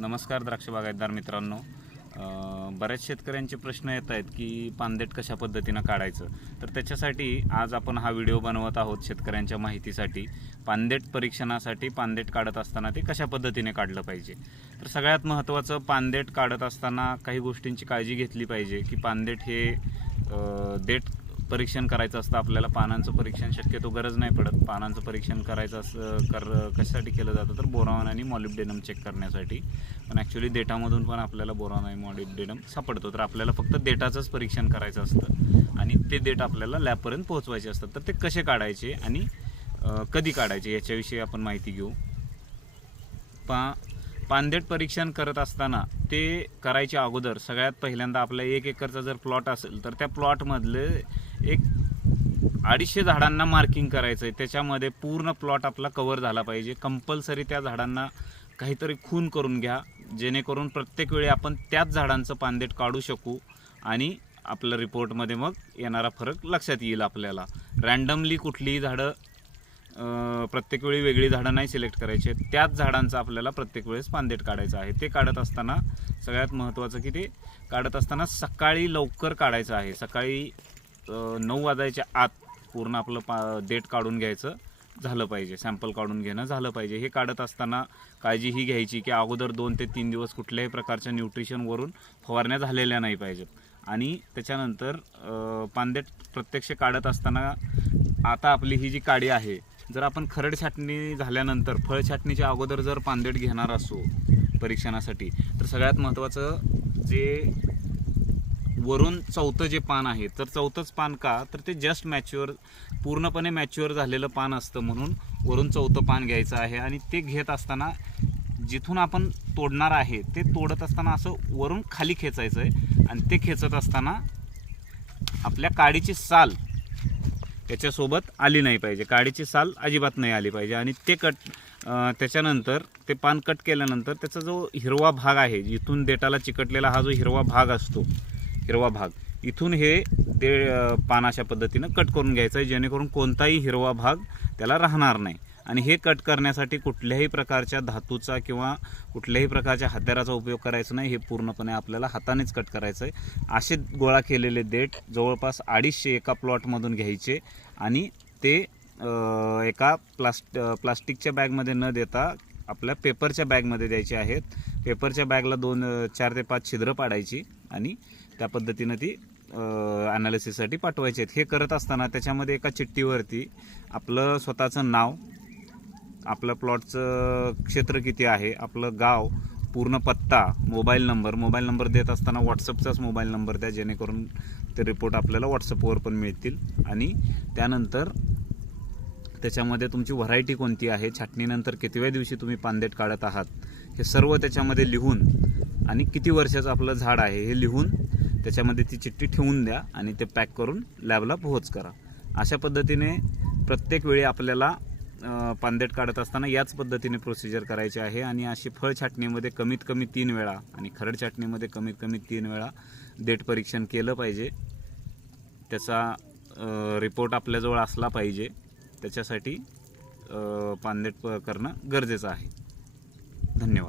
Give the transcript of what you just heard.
नमस्कार द्राक्ष बागायतदार मित्रांनो, बऱ्याच शेतकऱ्यांचे प्रश्न येत आहेत की पानदेट कशा पद्धतीने काढायचं. तर त्याच्यासाठी आज आपण हा व्हिडिओ बनवत आहोत. शेतकऱ्यांच्या माहितीसाठी पानदेट परीक्षणासाठी पानदेट काढत असताना ते कशा पद्धतीने काढलं पाहिजे. तर सगळ्यात महत्त्वाचं, पानदेट काढत असताना काही गोष्टींची काळजी घेतली पाहिजे की पानदेट हे देठ परीक्षण करायचं असतं. आपल्याला पानांचं परीक्षण शक्यतो गरज नाही पडत. पानांचं परीक्षण करायचं असं कशासाठी केलं जातं तर बोरॉन आणि मॉलिब्डेनम चेक करण्यासाठी. पण ॲक्च्युली देठामधून पण आपल्याला बोरॉन आणि मॉलिब्डेनम सापडतो. तर आपल्याला फक्त देठाचंच परीक्षण करायचं असतं आणि ते देठ आपल्याला लॅबपर्यंत पोहोचवायचे असतात. तर ते कसे काढायचे आणि कधी काढायचे याच्याविषयी आपण माहिती घेऊ. पानदेट परीक्षण करत असताना ते करायच्या अगोदर सगळ्यात पहिल्यांदा आपल्या 1 एकरचा जर प्लॉट असेल तर त्या प्लॉटमधले एक 250 झाडांना मार्किंग करायचं आहे. त्याच्यामध्ये पूर्ण प्लॉट आपला कव्हर झाला पाहिजे. कंपल्सरी त्या झाडांना काहीतरी खून करून घ्या, जेणेकरून प्रत्येक वेळी आपण त्याच झाडांचं पानदेट काढू शकू आणि आपल्या रिपोर्टमध्ये मग येणारा फरक लक्षात येईल आपल्याला. रँडमली कुठलीही झाडं प्रत्येक वेळी वेगळी झाडं नाही सिलेक्ट करायची आहेत. त्याच झाडांचं आपल्याला प्रत्येक वेळेस पानदेट काढायचं आहे. ते काढत असताना सगळ्यात महत्त्वाचं की ते काढत असताना सकाळी लवकर काढायचं आहे. सकाळी 9 वाजायच्या आत पूर्ण आपलं देठ काढून घ्यायचं झालं पाहिजे. सॅम्पल काढून घेणं झालं पाहिजे. हे काढत असताना काळजी ही घ्यायची की अगोदर 2 ते 3 दिवस कुठल्याही प्रकारच्या न्यूट्रिशनवरून फवारण्या झालेल्या नाही पाहिजेत. आणि त्याच्यानंतर पानदेट प्रत्यक्ष काढत असताना आता आपली ही जी काडी आहे, जर आपण खरड छाटणी झाल्यानंतर फळ छाटणीच्या अगोदर जर पानदेट घेणार असो परीक्षणासाठी, तर सगळ्यात महत्त्वाचं जे वरून चौथं जे पान आहे, तर चौथंच पान का तर ते जस्ट मॅच्युअर, पूर्णपणे मॅच्युअर झालेलं पान असतं. म्हणून वरून चौथं पान घ्यायचं आहे. आणि ते घेत असताना जिथून आपण तोडणार आहे ते तोडत असताना असं वरून खाली खेचायचं आहे. आणि ते खेचत असताना आपल्या काडीची साल त्याच्यासोबत आली नाही पाहिजे. काडीची साल अजिबात नाही आली पाहिजे. आणि ते त्याच्यानंतर ते पान कट केल्यानंतर त्याचा जो हिरवा भाग आहे, जिथून देठाला चिकटलेला हा जो हिरवा भाग असतो, हिरवा भाग इथून हे पान अशा पद्धतीनं कट करून घ्यायचं आहे, जेणेकरून कोणताही हिरवा भाग त्याला राहणार नाही. आणि हे कट करण्यासाठी कुठल्याही प्रकारच्या धातूचा किंवा कुठल्याही प्रकारच्या हत्याराचा उपयोग करायचा नाही. हे पूर्णपणे आपल्याला हातानेच कट करायचं आहे. असे गोळा केलेले देठ जवळपास 250 एका प्लॉटमधून घ्यायचे आणि ते एका प्लास्टिकच्या बॅगमध्ये न देता आपल्या पेपरच्या बॅगमध्ये द्यायचे आहेत. पेपरच्या बॅगला 4 ते 5 छिद्र पाडायची आणि त्या पद्धतीनं ती ॲनालिसिससाठी पाठवायचे आहेत. हे करत असताना त्याच्यामध्ये एका चिठ्ठीवरती आपलं स्वतःचं नाव, आपलं प्लॉटचं क्षेत्र किती आहे, आपलं गाव, पूर्ण पत्ता, मोबाईल नंबर देत असताना व्हॉट्सअपचाच मोबाईल नंबर द्या, जेणेकरून ते रिपोर्ट आपल्याला व्हॉट्सअपवर पण मिळतील. आणि त्यानंतर त्याच्यामध्ये तुमची व्हरायटी कोणती आहे, छाटणीनंतर कितव्या दिवशी तुम्ही पानदेट काढत आहात, हे सर्व त्याच्यामध्ये लिहून, आणि किती वर्षाचं आपलं झाड आहे हे लिहून त्याच्यामध्ये ती चिठ्ठी ठेवून द्या आणि ते पॅक करून लॅबला पोहोच करा. अशा पद्धतीने प्रत्येक वेळी आपल्याला पानदेट काढत असताना याच पद्धतीने प्रोसिजर करायची आहे. आणि अशी फळ छाटणीमध्ये कमीत कमी 3 वेळा आणि खरड छाटणीमध्ये कमीत कमी 3 वेळा देठ परीक्षण केलं पाहिजे. त्याचा रिपोर्ट आपल्याजवळ असला पाहिजे. त्याच्यासाठी पानदेट करणं गरजेचं आहे. धन्यवाद.